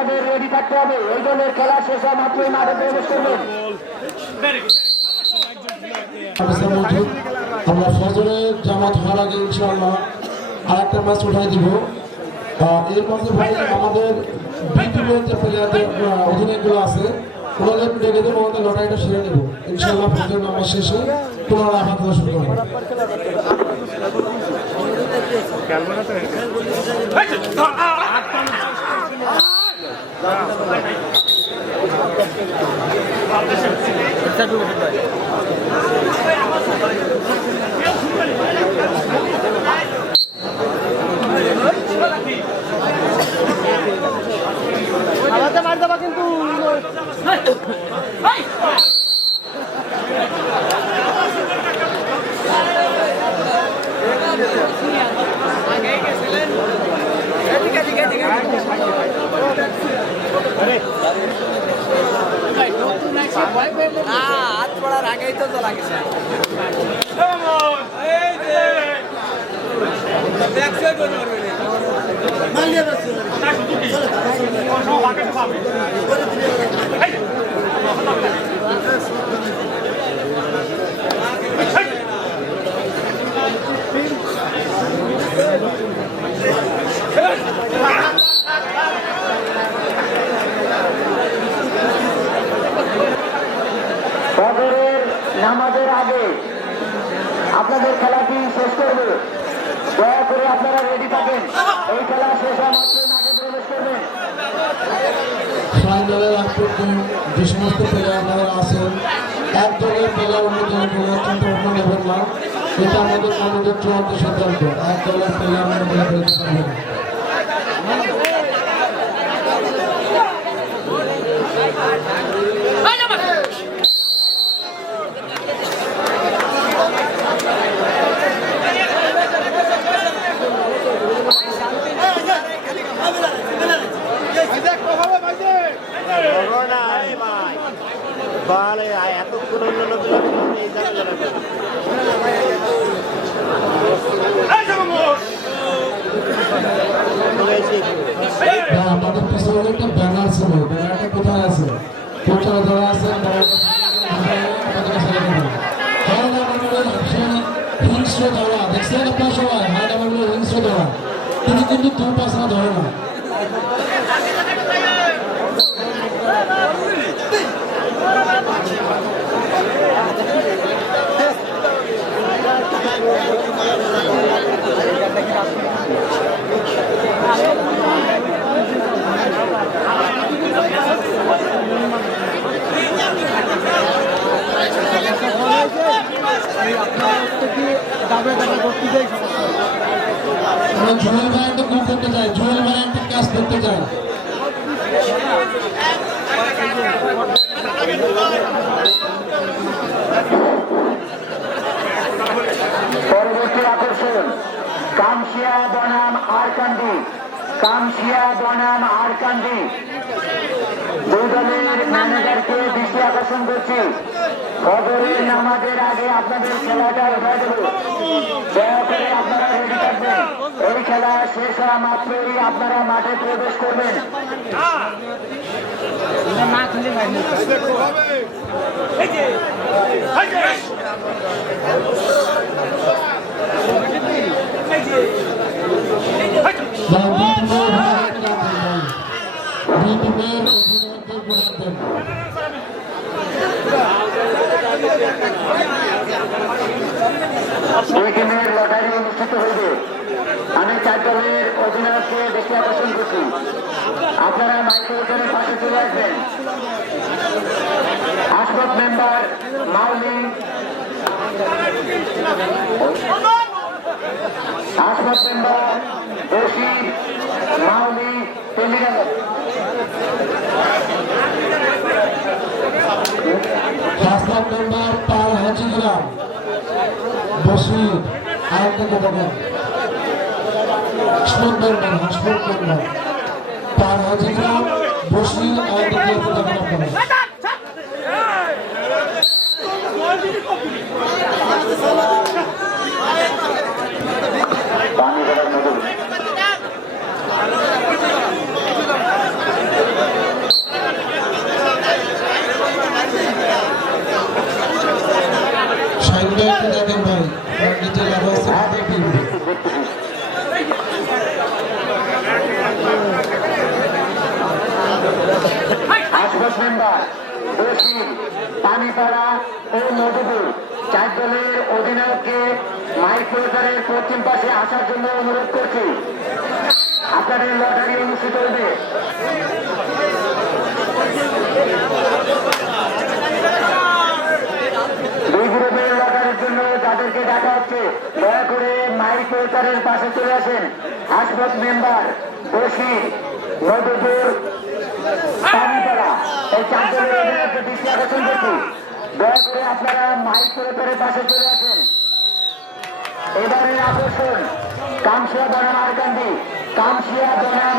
আপনাদের রেডি থাকতে হবে। এই দলের খেলা শেষ হওয়া মাত্রই মাঠে প্রবেশ করবেন। আমরা ফজরের জামাত হওয়ার আগে ইনশাআল্লাহ আরেকটা ম্যাচ উঠাই দিব। এর মধ্যে ভাই আমাদের বিপিএল যে প্লেয়ারদের অধিনায়কগুলো আছে ওনাদের ডেকে দেবো, আমাদের লড়াইটা সেরে নেব ইনশাআল্লাহ। ফজরের নামাজ শেষে পুনরায় আঘাত করা শুরু করবো। মার দেবা কিন্তু হাত পড়ার আগেই তো চলা গেছে। নামাজের আগে আপনাদের খেলাটি শেষ করবে। দয়া করে আপনারা রেডি থাকেন। এই খেলা শেষ হওয়া মাত্রই মাঠে প্রবেশ করবেন। ফাইনালের আগ পর্যন্ত যে সমস্ত প্লেয়ার আছেন এক দলের প্লেয়ার অন্য দলের প্লেয়ার চিন্তা ভাবনা নেবেন না। এটা আমাদের চূড়ান্ত সিদ্ধান্ত। এক দলের প্লেয়ার অন্য দলের প্লেয়ার আমাদের পিছনে একটা ব্যানার ছিল, ব্যানারটা কোথায় আছে? কোথায় ধরা আছে? হিংস্র ধরা দেখছেন আপনার সবাই, হিংস্র ধরা তিনি কিন্তু দু পাঁচটা ধরে না। জুয়েল ভাই একটা গ্রুপ করতে চাই, জুয়েল ভাই একটা কাজ করতে চাই। পরবর্তী আকর্ষণ কামশিয়া বনাম আরকান্দি। কামশিয়া বনাম আরকান্দি দুই দলের ম্যানেজারকে দৃষ্টি আকর্ষণ করছি। ফজরের নামাজের আগে আপনাদের খেলাটা উঠে দেব। দয়া করে আপনারা রেডি থাকবেন। এই খেলা শেষ হওয়া মাত্রই আপনারা মাঠে প্রবেশ করবেন। দুই টিমের লটারি অনুষ্ঠিত হইবে। আমি চার দলের অধিনায়ককে দৃষ্টি আকর্ষণ করছি। আপনারা মাইক্রোফোনের পাশে চলে আসবেন। আসবাব মেম্বার মাউলি, আসবাব মেম্বার বশির, মাউলি, টেলিগ্রাম আসবাব মেম্বার পাল হাজিগ্রাম বশির আরেকটা কথা হাসপাত মেম্বার পাল হাজিগ্রাম বশির আরেকটা কথা পানি মেম্বার বসির, পানিপাড়া ও মধুপুর 4 দলের অধিনায়ককে মাইক প্রচারের পশ্চিম পাশে আসার জন্য অনুরোধ করছি। আপনাদের লটারি অনুষ্ঠিত হবে। দুই গ্রুপের লটারির জন্য যাদেরকে ডাকা হচ্ছে দয়া করে মাইক প্রচারের পাশে চলে আসেন। হাসপাত মেম্বার বসির, মধুপুর, পানিপাড়া এই 4 দলের অধিনায়ককে দৃষ্টি আকর্ষণ করছি। দয়া করে আপনারা মাইক প্রচারের পাশে চলে আসেন। এবারের আকর্ষণ কামশিয়া বনাম আরকান্দি, কামশিয়া বনাম